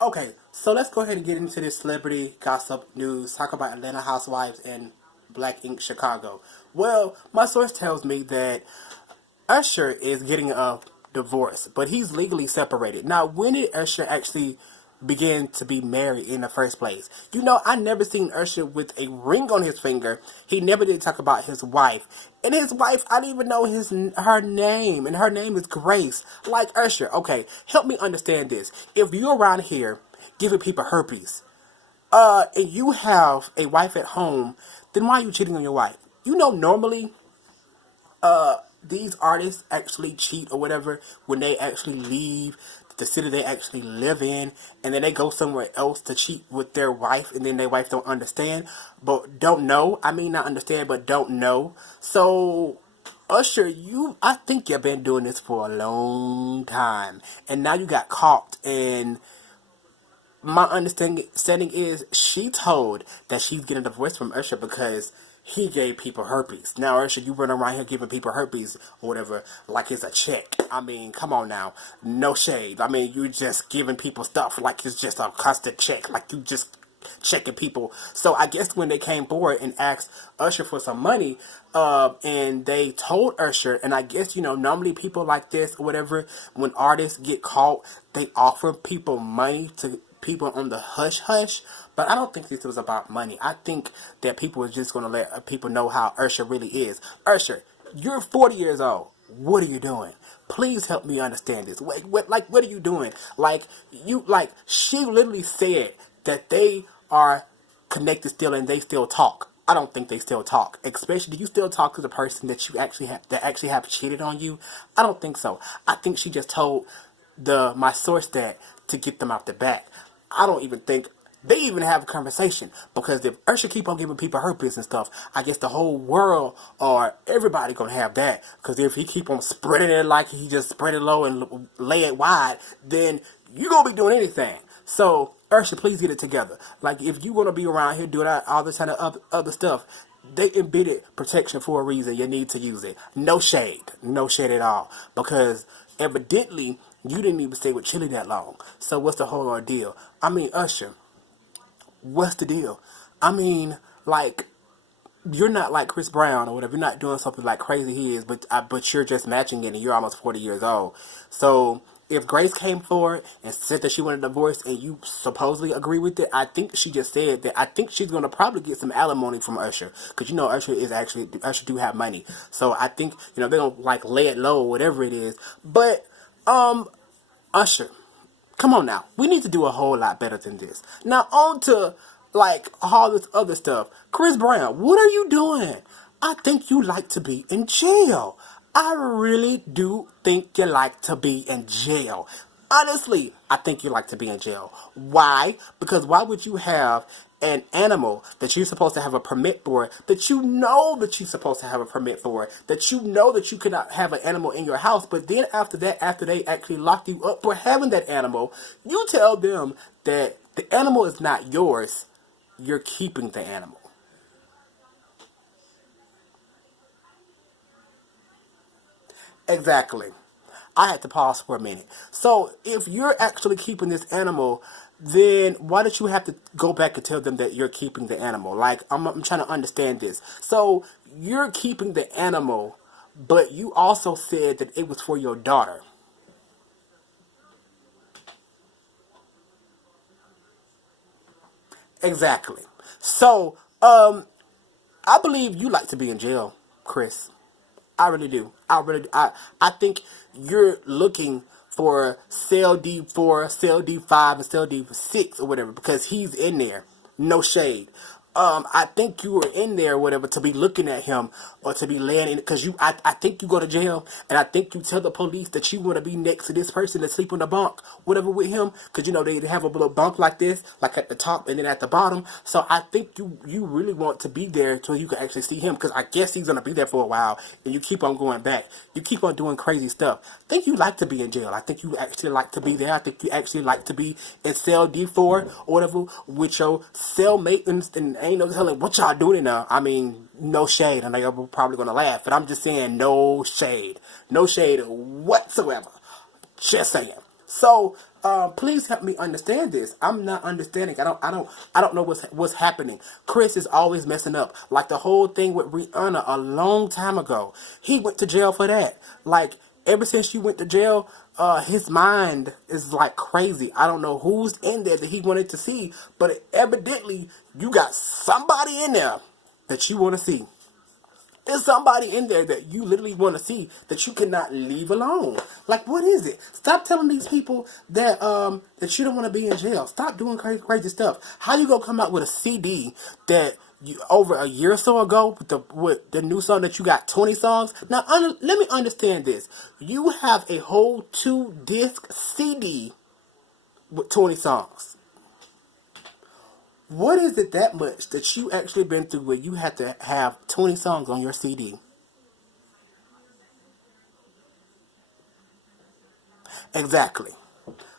Okay, so let's go ahead and get into this celebrity gossip news. Talk about Atlanta housewives and Black Ink Chicago. Well, my source tells me that Usher is getting a divorce, but he's legally separated. Now, when did Usher actually begin to be married in the first place? You know, I never seen Usher with a ring on his finger. He never did talk about his wife. And his wife, I didn't even know her name, and her name is Grace. Like Usher. Okay, help me understand this. If you're around here giving people herpes, and you have a wife at home, then why are you cheating on your wife? You know, normally these artists actually cheat or whatever when they actually leave the city they actually live in, and then they go somewhere else to cheat with their wife, and then their wife don't understand, but don't know. I mean, not understand, but don't know. So Usher, I think you've been doing this for a long time, and now you got caught. And my understanding is she told that she's getting a divorce from Usher because he gave people herpes. Now, Usher, you run around here giving people herpes or whatever like it's a check. I mean, come on now. No shade. I mean, you just giving people stuff like it's just a custard check. Like you just checking people. So I guess when they came forward and asked Usher for some money, and they told Usher, and I guess, you know, normally people like this or whatever, when artists get caught, they offer people money to people on the hush hush. But I don't think this was about money. I think that people are just going to let people know how Usher really is. Usher, you're 40 years old. What are you doing? Please help me understand this. What are you doing? She literally said that they are connected still and they still talk. I don't think they still talk. Especially, do you still talk to the person that you actually have cheated on you? I don't think so. I think she just told my source that to get them out the back. I don't even think they even have a conversation, because if Usher keep on giving people herpes and stuff, I guess the whole world or everybody gonna have that. Because if he keep on spreading it like he just spread it low and lay it wide, then you gonna be doing anything. So Usher, please get it together. Like, if you wanna be around here doing all this kind of other stuff, they embedded protection for a reason. You need to use it. No shade at all, because evidently you didn't even stay with Chili that long. So what's the whole ordeal? I mean, Usher, what's the deal? I mean, like, you're not like Chris Brown or whatever. You're not doing something like crazy he is, but you're just matching it, and you're almost 40 years old. So if Grace came forward and said that she wanted a divorce, and you supposedly agree with it, I think she just said that I think she's gonna probably get some alimony from Usher, because you know Usher do have money. So I think, you know, they don't like lay it low or whatever it is. But Usher, come on now. We need to do a whole lot better than this. Now, on to, like, all this other stuff. Chris Brown, what are you doing? I think you like to be in jail. I really do think you like to be in jail. Honestly, I think you like to be in jail. Why? Because why would you have an animal that you're supposed to have a permit for, that you know that you're supposed to have a permit for, that you know that you cannot have an animal in your house, but then after that, after they actually lock you up for having that animal, you tell them that the animal is not yours, you're keeping the animal. Exactly. I had to pause for a minute. So if you're actually keeping this animal, then why don't you have to go back and tell them that you're keeping the animal? Like, I'm trying to understand this. So you're keeping the animal, but you also said that it was for your daughter. Exactly. So, I believe you like to be in jail, Chris. I really do. I think you're looking for cell D4, cell D5, and cell D6 or whatever, because he's in there. No shade. I think you were in there, or whatever, to be looking at him or to be laying in, because I think you go to jail, and I think you tell the police that you want to be next to this person that sleep on the bunk, whatever, with him, because you know they have a little bunk like this, like at the top and then at the bottom. So I think you really want to be there so you can actually see him, because I guess he's gonna be there for a while, and you keep on going back, you keep on doing crazy stuff. I think you like to be in jail. I think you actually like to be there. I think you actually like to be in cell D4 or whatever with your cellmate, and ain't no telling what y'all doing in there. I mean, no shade. I know you're probably gonna laugh, but I'm just saying no shade. No shade whatsoever. Just saying. So, Please help me understand this. I'm not understanding. I don't know what's happening. Chris is always messing up. Like the whole thing with Rihanna a long time ago. He went to jail for that. Like ever since she went to jail, his mind is like crazy. I don't know who's in there that he wanted to see, but evidently you got somebody in there that you want to see. There's somebody in there that you literally want to see that you cannot leave alone. Like, what is it? Stop telling these people that you don't want to be in jail. Stop doing crazy stuff. How you gonna come out with a CD that you over a year or so ago with the new song that you got 20 songs? Now, let me understand this. You have a whole 2-disc CD with 20 songs. What is it that much that you actually been through where you had to have 20 songs on your CD? Exactly.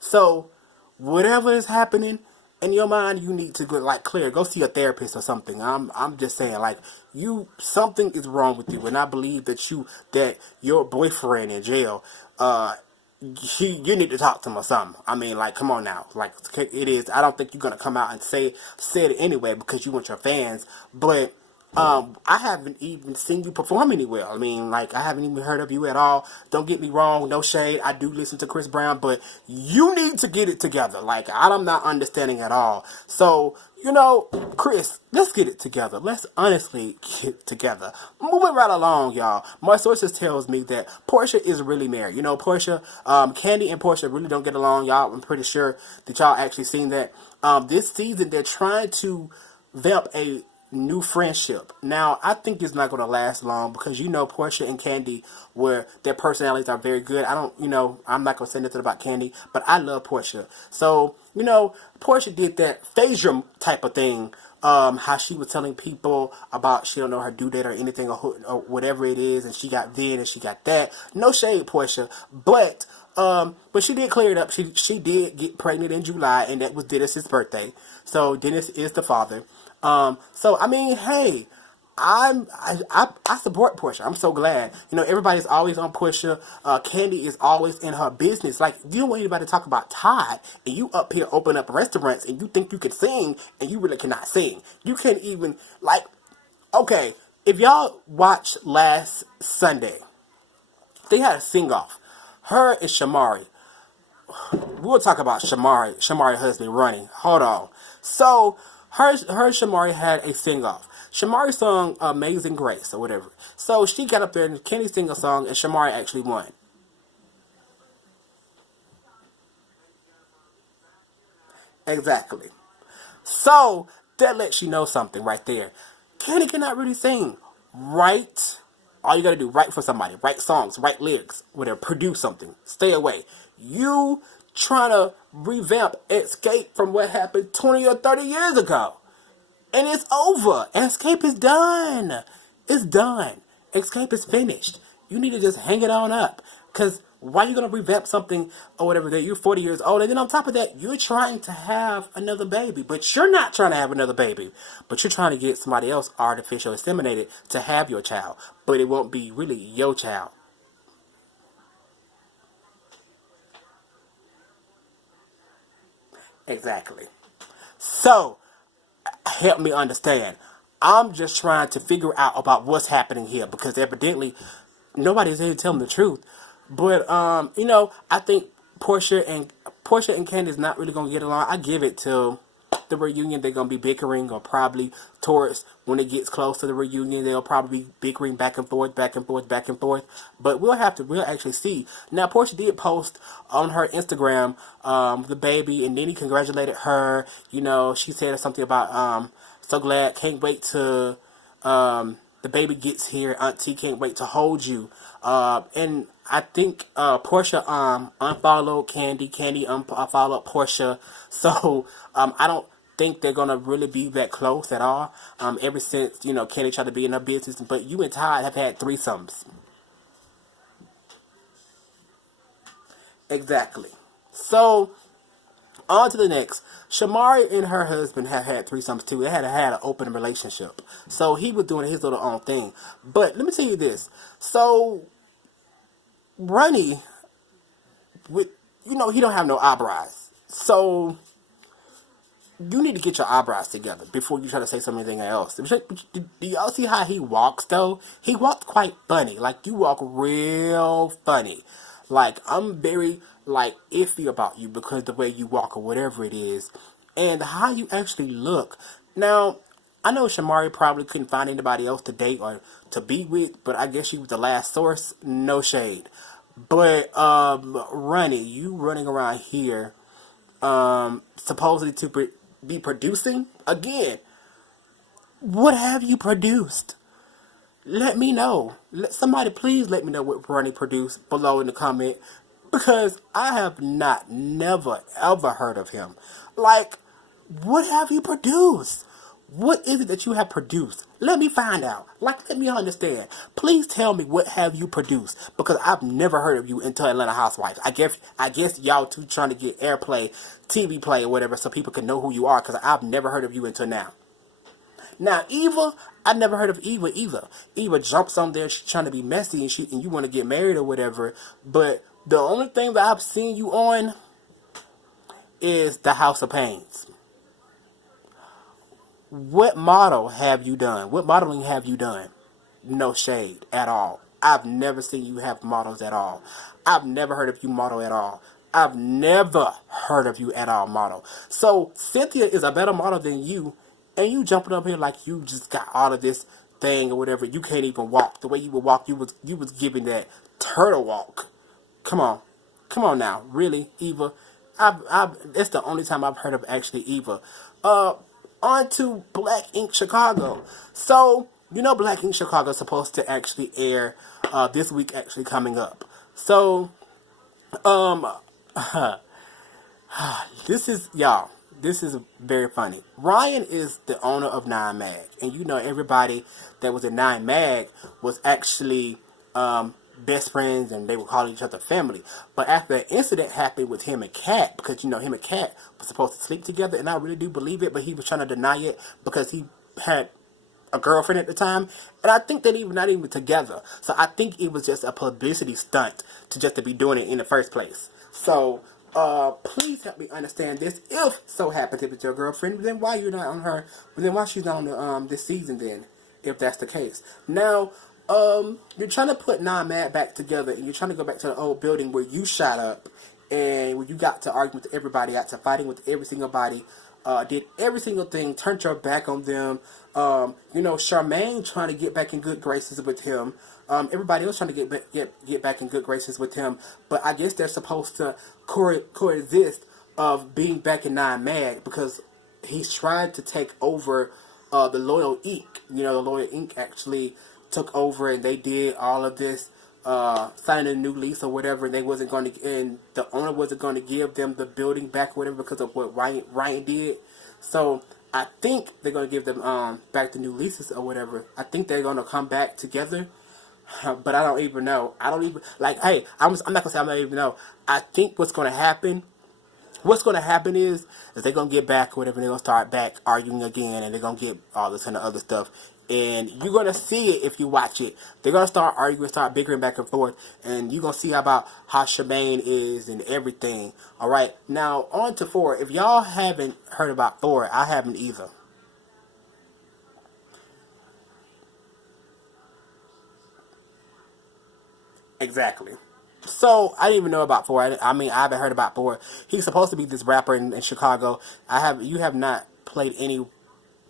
So, whatever is happening in your mind, you need to go like clear. Go see a therapist or something. I'm just saying, like something is wrong with you, and I believe that your boyfriend in jail, you need to talk to him or something. I mean, like, come on now. Like, it is. I don't think you're gonna come out and say it anyway because you want your fans. But I haven't even seen you perform anywhere. I mean, like, I haven't even heard of you at all. Don't get me wrong. No shade. I do listen to Chris Brown, but you need to get it together. Like, I'm not understanding at all. So, Chris, let's get it together. Let's honestly get together. Moving right along, y'all. My sources tells me that Portia is really married. Portia, Candy and Portia really don't get along, y'all. I'm pretty sure that y'all actually seen that. This season, they're trying to vamp a new friendship. Now, I think it's not going to last long because Portia and Candy, where their personalities are very good. I'm not going to say nothing about Candy, but I love Portia. So, Portia did that Phaedra type of thing. How she was telling people about she don't know her due date or anything or whatever it is, and she got this and she got that. No shade, Portia, but she did clear it up. She did get pregnant in July, and that was Dennis's birthday. So Dennis is the father. So I mean, hey, I support Portia. I'm so glad. Everybody's always on Portia. Candy is always in her business. Like, you don't want anybody to talk about Todd, and you up here open up restaurants, and you think you can sing, and you really cannot sing. You can't even, like, okay, if y'all watched last Sunday, they had a sing-off. Her and Shamari. We'll talk about Shamari husband, Ronnie. Hold on. So, her and Shamari had a sing-off. Shamari sung Amazing Grace or whatever. So she got up there and Kenny sang a song and Shamari actually won. Exactly. So that lets you know something right there. Kenny cannot really sing. Write. All you gotta do, write for somebody. Write songs, write lyrics, whatever. Produce something. Stay away. You trying to revamp Escape from what happened 20 or 30 years ago. And it's over. Escape is done. It's done. Escape is finished. You need to just hang it on up. Because why are you going to revamp something or whatever that you're 40 years old? And then on top of that, you're trying to have another baby. But you're not trying to have another baby. But you're trying to get somebody else artificial inseminated to have your child. But it won't be really your child. Exactly. So, help me understand. I'm just trying to figure out about what's happening here because evidently nobody's here to tell me the truth. But I think Portia and Candy's not really gonna get along. I give it till the reunion. They're gonna be bickering, or probably towards when it gets close to the reunion, they'll probably be bickering back and forth, back and forth, back and forth. But we'll actually see. Now, Portia did post on her Instagram the baby, and then he congratulated her. She said something about so glad, can't wait to the baby gets here. Auntie can't wait to hold you. And I think Portia unfollowed Candy. Candy unfollowed Portia. So I don't think they're gonna really be that close at all. Ever since Candy tried to be in her business, but you and Todd have had threesomes. Exactly. So on to the next. Shamari and her husband have had threesomes too. They had an open relationship. So he was doing his little own thing. But let me tell you this. So Ronnie with he don't have no eyebrows. So you need to get your eyebrows together before you try to say something else. Do y'all see how he walks though? He walks quite funny. Like you walk real funny. Like I'm very like iffy about you because the way you walk or whatever it is, and how you actually look. Now I know Shamari probably couldn't find anybody else to date or to be with, but I guess she was the last source. No shade. But Ronnie, you running around here supposedly to be producing again. What have you produced? Let me know. Somebody please let me know what Ronnie produced below in the comment, because I have never ever heard of him. Like, what have you produced? What is it that you have produced? Let me find out. Like, let me understand. Please tell me what have you produced, because I've never heard of you until Atlanta Housewives. I guess y'all two trying to get airplay, TV play or whatever, so people can know who you are, because I've never heard of you until now. Now, Eva, I never heard of Eva either. Eva jumps on there, she's trying to be messy, and you want to get married or whatever. But the only thing that I've seen you on is the House of Pains. What model have you done? What modeling have you done? No shade at all. I've never seen you have models at all. I've never heard of you model at all. I've never heard of you at all model. So Cynthia is a better model than you, and you jumping up here like you just got all of this thing or whatever. You can't even walk. The way you would walk, you was giving that turtle walk. Come on. Come on now. Really, Eva? It's the only time I've heard of actually Eva. On to Black Ink Chicago. So, Black Ink Chicago is supposed to actually air this week, actually coming up. So, this is very funny. Ryan is the owner of Nine Mag, and everybody that was in Nine Mag was actually best friends, and they would call each other family. But after an incident happened with him and Kat, because him and Kat were supposed to sleep together, and I really do believe it, but he was trying to deny it because he had a girlfriend at the time, and I think that even not even together. So I think it was just a publicity stunt to be doing it in the first place. So please help me understand this. If so happens if it's your girlfriend, then why you're not on her? Then why she's not on the this season then? If that's the case. Now, you're trying to put Nah Mad back together, and you're trying to go back to the old building where you shot up, and where you got to argue with everybody, got to fighting with every single body, did every single thing, turned your back on them. Charmaine trying to get back in good graces with him. Everybody else trying to get back in good graces with him. But I guess they're supposed to coexist of being back in Nine Mag, because he's trying to take over the Loyal Inc. The Loyal Inc. actually took over, and they did all of this, signing a new lease or whatever. And they wasn't going to, and the owner wasn't going to give them the building back or whatever because of what Ryan did. So I think they're going to give them back the new leases or whatever. I think they're going to come back together. But I don't even know. I don't even, like, hey, I'm not going to say I don't even know. I think what's going to happen is they're going to get back or whatever, and they're going to start back arguing again, and they're going to get all this kind of other stuff. And you're going to see it if you watch it. They're going to start arguing, start bickering back and forth, and you're going to see about how Shemaine is and everything. Alright, now on to 4. If y'all haven't heard about 4, I haven't either. Exactly. So I didn't even know about 4. I mean, I haven't heard about 4. He's supposed to be this rapper in Chicago. You have not played any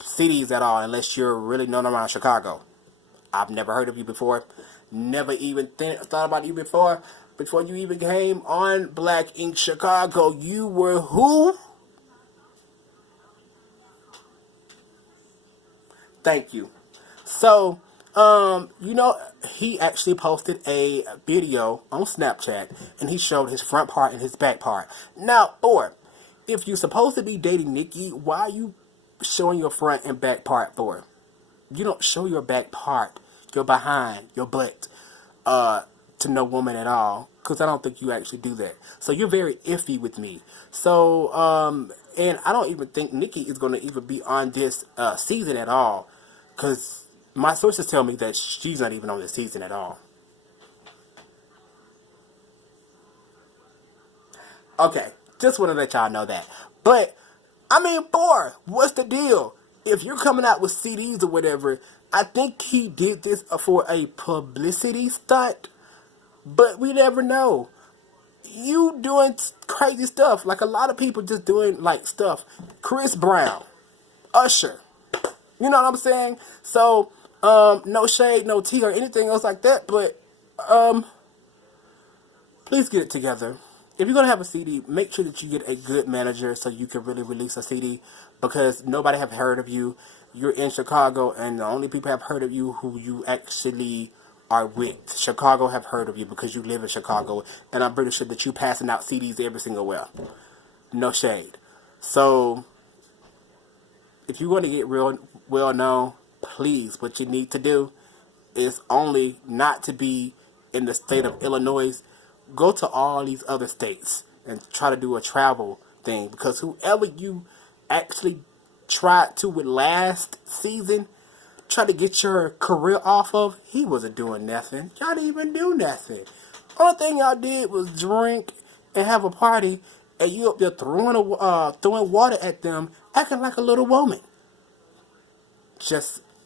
cities at all unless you're really known around Chicago. I've never heard of you before. Never even thought about you before. Before you even came on Black Ink Chicago, you were who? Thank you. So, he actually posted a video on Snapchat, and he showed his front part and his back part. Now, or, if you're supposed to be dating Nikki, why are you showing your front and back part for? You don't show your back part, your behind, your butt, to no woman at all, because I don't think you actually do that. So you're very iffy with me. So, and I don't even think Nikki is going to even be on this season at all, because my sources tell me that she's not even on this season at all. Okay, just want to let y'all know that. But, I mean, boy, what's the deal? If you're coming out with CDs or whatever, I think he did this for a publicity stunt, but we never know. You doing crazy stuff, like a lot of people just doing, like, stuff. Chris Brown, Usher, you know what I'm saying? So, no shade, no tea, or anything else like that, but, please get it together. If you're going to have a CD, make sure that you get a good manager so you can really release a CD, because nobody have heard of you. You're in Chicago, and the only people have heard of you who you actually are with. Chicago have heard of you because you live in Chicago, and I'm pretty sure that you passing out CDs every single where. No shade. So, if you want to get real well known, please, what you need to do is only not to be in the state of Illinois. Go to all these other states and try to do a travel thing, because whoever you actually tried to with last season, try to get your career off of, he wasn't doing nothing. Y'all didn't even do nothing. Only thing y'all did was drink and have a party, and you up there throwing water at them, acting like a little woman.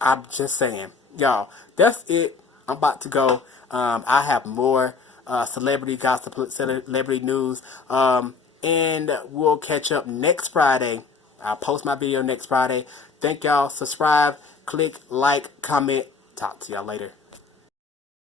I'm just saying. Y'all, that's it. I'm about to go. I have more celebrity gossip, celebrity news. And we'll catch up next Friday. I'll post my video next Friday. Thank y'all. Subscribe, click, like, comment. Talk to y'all later.